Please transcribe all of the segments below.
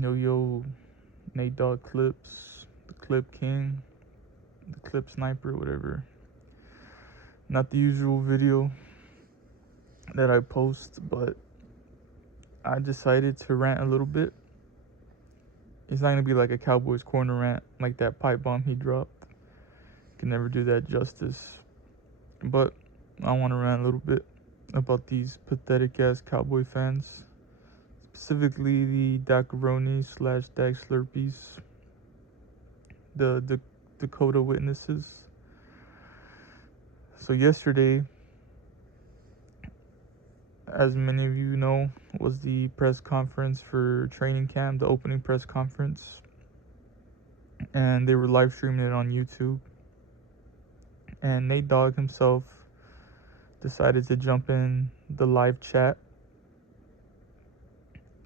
Yo, Nate Dogg Clips, the Clip King, the Clip Sniper, whatever. Not the usual video that I post, but I decided to rant a little bit. It's not gonna be like a Cowboys corner rant like that pipe bomb he dropped. Can never do that justice. But I want to rant a little bit about these pathetic ass Cowboy fans, specifically the Dacaroni / Dak Slurpees, the Dakota witnesses. So yesterday, as many of you know, was the press conference for training camp, the opening press conference, and they were live streaming it on YouTube. And Nate Dogg himself decided to jump in the live chat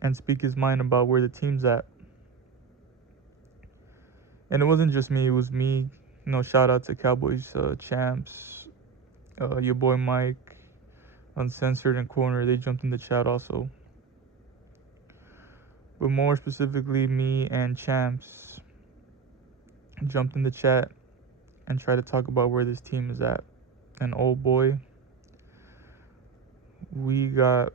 and speak his mind about where the team's at. And it wasn't just me, it was me. Shout out to Cowboys champs, your boy Mike, Uncensored and Corner. They jumped in the chat also. But more specifically, me and champs jumped in the chat and tried to talk about where this team is at. And oh boy, we got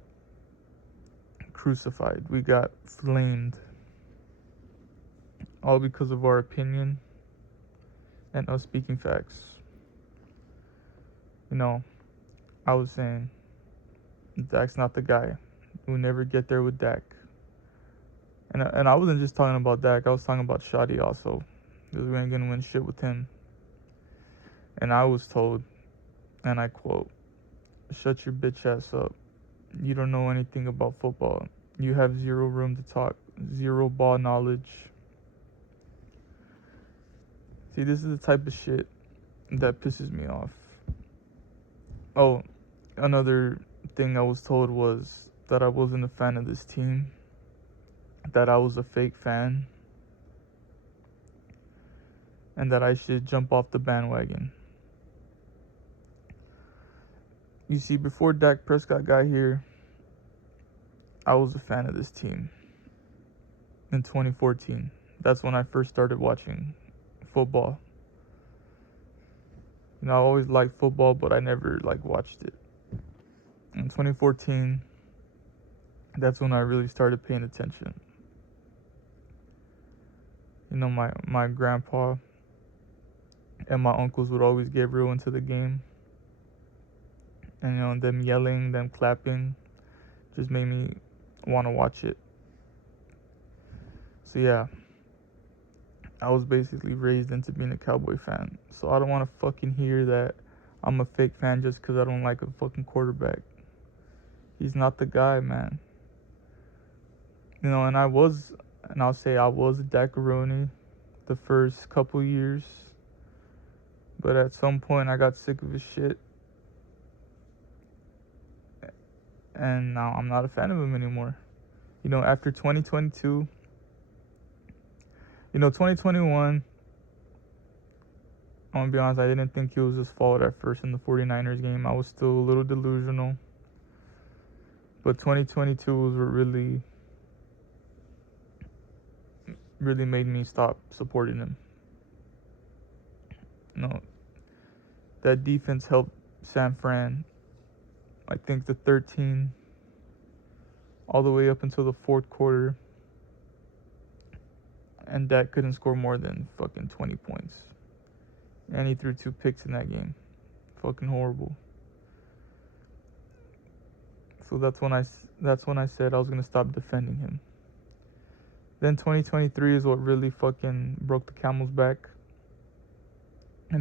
crucified. We got flamed. All because of our opinion and us speaking facts. I was saying Dak's not the guy. We'll never get there with Dak. And I wasn't just talking about Dak. I was talking about Shoddy also. Because we ain't gonna win shit with him. And I was told, and I quote, "Shut your bitch ass up. You don't know anything about football. You have zero room to talk. Zero ball knowledge." See, this is the type of shit that pisses me off. Oh, another thing I was told was that I wasn't a fan of this team, that I was a fake fan, and that I should jump off the bandwagon. You see, before Dak Prescott got here, I was a fan of this team. In 2014, that's when I first started watching football. I always liked football, but I never watched it. In 2014, that's when I really started paying attention. My grandpa and my uncles would always get real into the game. And them yelling, them clapping just made me want to watch it. So yeah, I was basically raised into being a Cowboy fan. So I don't want to fucking hear that I'm a fake fan just because I don't like a fucking quarterback. He's not the guy, man. And I'll say I was a Dacaroni the first couple years. But at some point I got sick of his shit. And now I'm not a fan of him anymore. After 2022, 2021, I'm gonna be honest, I didn't think it was his fault at first in the 49ers game. I was still a little delusional. But 2022 was what really made me stop supporting him. That defense helped San Fran, I think, the 13 all the way up until the fourth quarter. And Dak couldn't score more than fucking 20 points. And he threw 2 picks in that game. Fucking horrible. So that's when I said I was gonna stop defending him. Then 2023 is what really fucking broke the camel's back.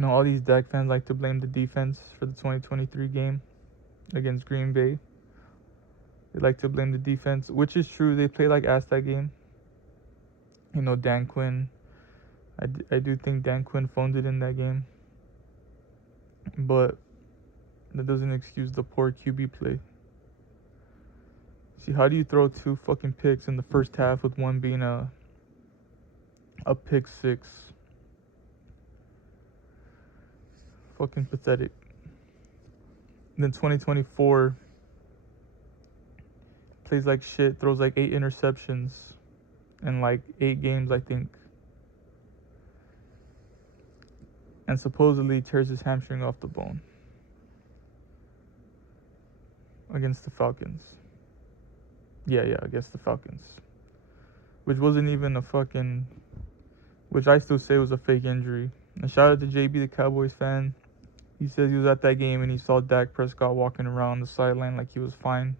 All these Dak fans like to blame the defense for the 2023 game against Green Bay. They like to blame the defense, which is true. They played like ass that game. Dan Quinn. I do think Dan Quinn phoned it in that game. But that doesn't excuse the poor QB play. See, how do you throw 2 fucking picks in the first half with one being a pick 6? Fucking pathetic. Then 2024 plays like shit, throws 8 interceptions, in like 8 games, I think. And supposedly tears his hamstring off the bone against the Falcons. Yeah, against the Falcons. Which wasn't even a fucking, which I still say was a fake injury. And shout out to JB, the Cowboys fan. He says he was at that game and he saw Dak Prescott walking around the sideline like he was fine.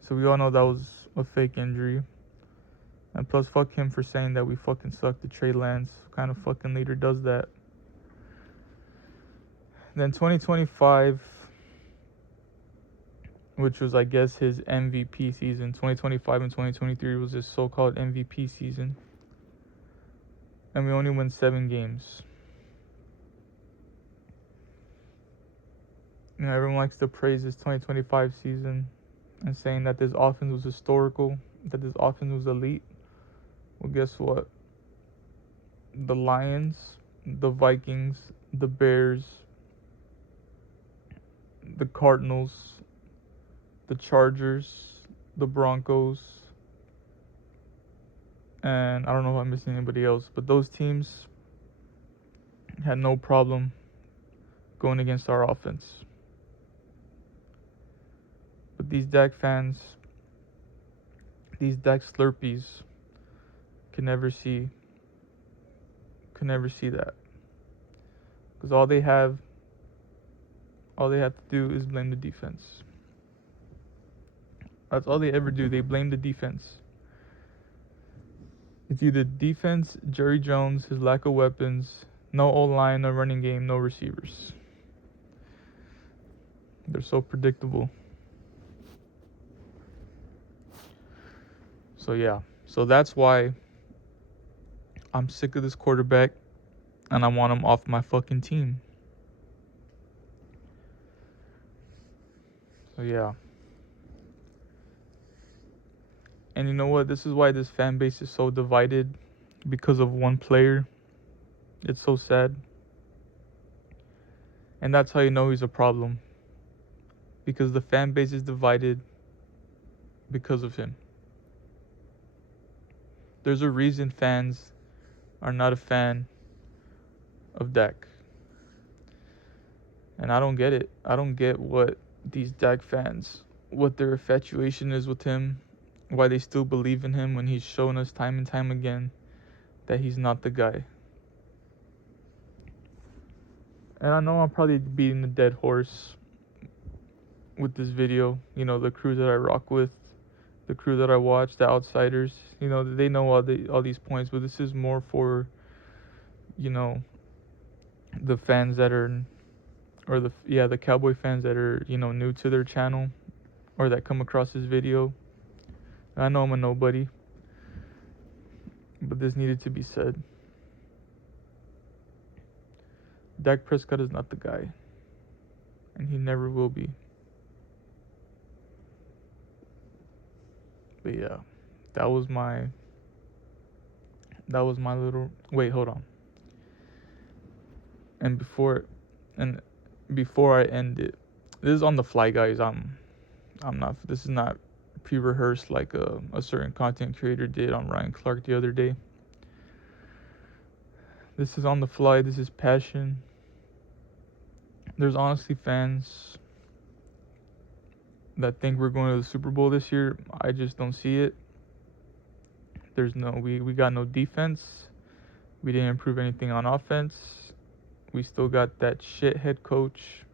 So we all know that was a fake injury. And plus, fuck him for saying that we fucking suck to Trey Lance. What kind of fucking leader does that? Then 2025, which was, I guess, his MVP season. 2025 and 2023 was his so-called MVP season. And we only win 7 games. You know, everyone likes to praise this 2025 season and saying that this offense was historical, that this offense was elite. Well, guess what? The Lions, the Vikings, the Bears, the Cardinals, the Chargers, the Broncos, and I don't know if I'm missing anybody else, but those teams had no problem going against our offense. But these Dak fans, these Dak Slurpees, can never see that. Because all they have to do is blame the defense. That's all they ever do. They blame the defense. It's either defense, Jerry Jones, his lack of weapons, no O-line, no running game, no receivers. They're so predictable. So yeah. So that's why I'm sick of this quarterback and I want him off my fucking team. So yeah. And you know what? This is why this fan base is so divided, because of one player. It's so sad. And that's how you know he's a problem. Because the fan base is divided because of him. There's a reason fans are not a fan of Dak. And I don't get it. I don't get what these Dak fans, what their infatuation is with him, why they still believe in him when he's shown us time and time again that he's not the guy. And I know I'm probably beating the dead horse with this video. You know, the crew that I rock with, the crew that I watch, the outsiders, you know, they know all these points, but this is more for, you know, the fans that are, or the Cowboy fans that are, you know, new to their channel or that come across this video. I know I'm a nobody, but this needed to be said. Dak Prescott is not the guy, and he never will be. But yeah, that was my little, wait, hold on. And before I end it, this is on the fly, guys. I'm not, this is not pre-rehearsed like a certain content creator did on Ryan Clark the other day. This is on the fly. This is passion. There's honestly fans that think we're going to the Super Bowl this year. I just don't see it. We got no defense. We didn't improve anything on offense. We still got that shit head coach,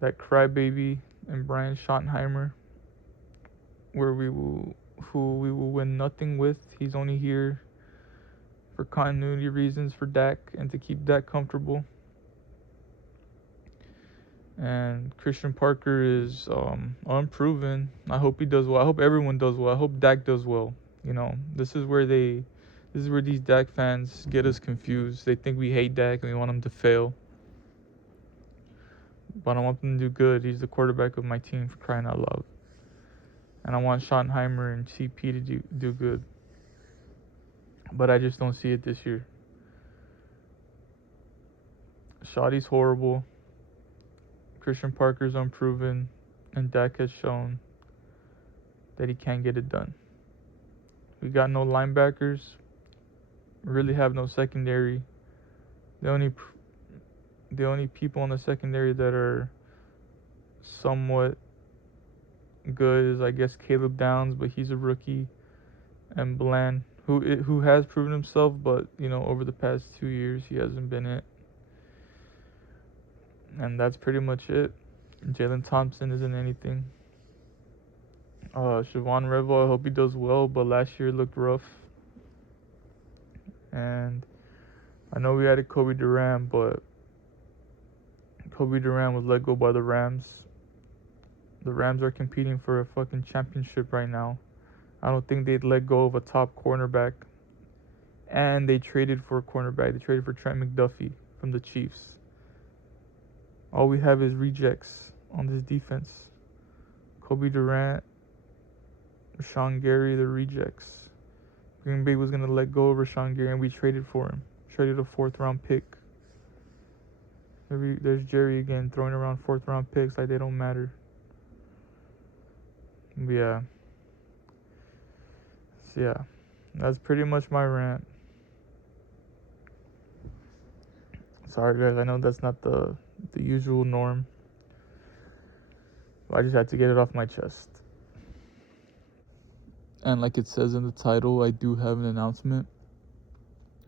that crybaby, and Brian Schottenheimer, who we will win nothing with. He's only here for continuity reasons for Dak and to keep Dak comfortable. And Christian Parker is unproven. I hope he does well. I hope everyone does well. I hope Dak does well. You know, this is where these Dak fans get us confused. They think we hate Dak and we want him to fail. But I want him to do good. He's the quarterback of my team, for crying out loud. And I want Schottenheimer and CP to do good. But I just don't see it this year. Shotty's horrible. Christian Parker's unproven. And Dak has shown that he can't get it done. We got no linebackers. We really have no secondary. The only people in the secondary that are somewhat good is, I guess, Caleb Downs, but he's a rookie, and Bland, who has proven himself, but over the past 2 years he hasn't been it. And that's pretty much it. Jalen Thompson isn't anything. Siobhan Revel, I hope he does well, but last year looked rough. And I know we added Kobe Durant, but Kobe Durant was let go by the Rams. The Rams are competing for a fucking championship right now. I don't think they'd let go of a top cornerback. And they traded for a cornerback. They traded for Trent McDuffie from the Chiefs. All we have is rejects on this defense. Kobe Durant, Rashawn Gary, the rejects. Green Bay was going to let go of Rashawn Gary, and we traded for him. Traded a 4th-round pick. There's Jerry again throwing around 4th-round picks like they don't matter. Yeah. So yeah, that's pretty much my rant. Sorry guys, I know that's not the usual norm, but I just had to get it off my chest. And like it says in the title, I do have an announcement.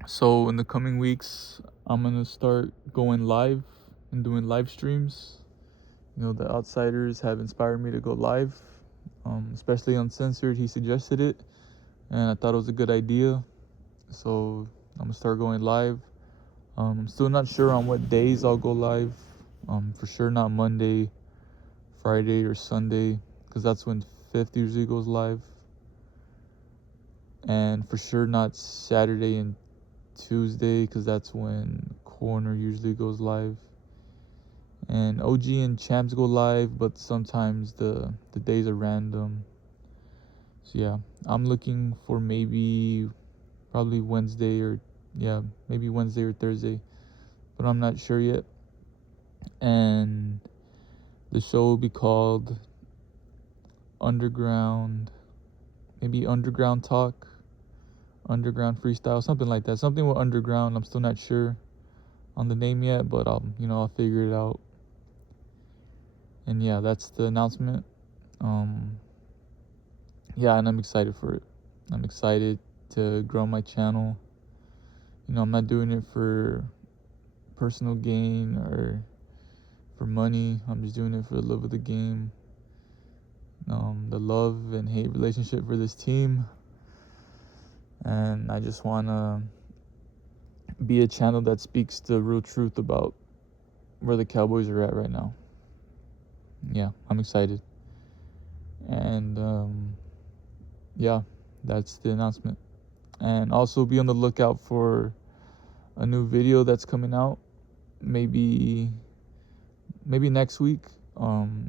So in the coming weeks, I'm gonna start going live and doing live streams. The Outsiders have inspired me to go live, especially Uncensored. He suggested it, and I thought it was a good idea. So I'm gonna start going live. I'm still not sure on what days I'll go live. For sure not Monday, Friday, or Sunday, because that's when Fifth usually goes live. And for sure not Saturday and Tuesday, because that's when Corner usually goes live. And OG and Champs go live, but sometimes the days are random. So yeah, I'm looking for probably Wednesday or Thursday, but I'm not sure yet. And the show will be called Underground Talk, Underground Freestyle, something like that. Something with underground. I'm still not sure on the name yet, but I'll figure it out. And yeah, that's the announcement. Yeah, and I'm excited for it. I'm excited to grow my channel. I'm not doing it for personal gain or for money. I'm just doing it for the love of the game. The love and hate relationship for this team. And I just want to be a channel that speaks the real truth about where the Cowboys are at right now. Yeah, I'm excited. And yeah, that's the announcement. And also be on the lookout for a new video that's coming out maybe next week.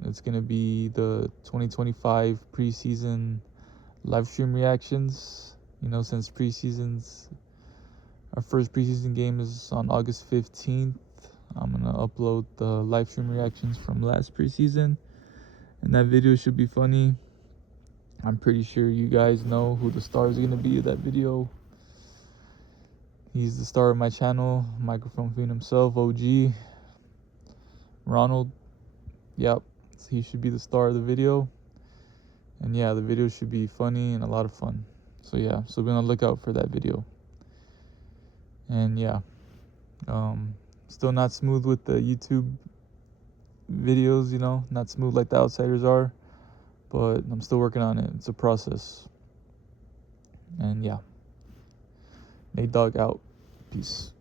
It's gonna be the 2025 preseason live stream reactions. Since our first preseason game is on August 15th, I'm gonna upload the live stream reactions from last preseason, and that video should be funny. I'm pretty sure you guys know who the star is gonna be of that video. He's the star of my channel, Microphone Fiend himself, OG Ronald. Yep, he should be the star of the video. And yeah, the video should be funny and a lot of fun. So yeah, so be on the lookout for that video. And yeah, still not smooth with the YouTube videos, not smooth like the Outsiders are, but I'm still working on it. It's a process. And yeah, Nate Dogg out. Peace.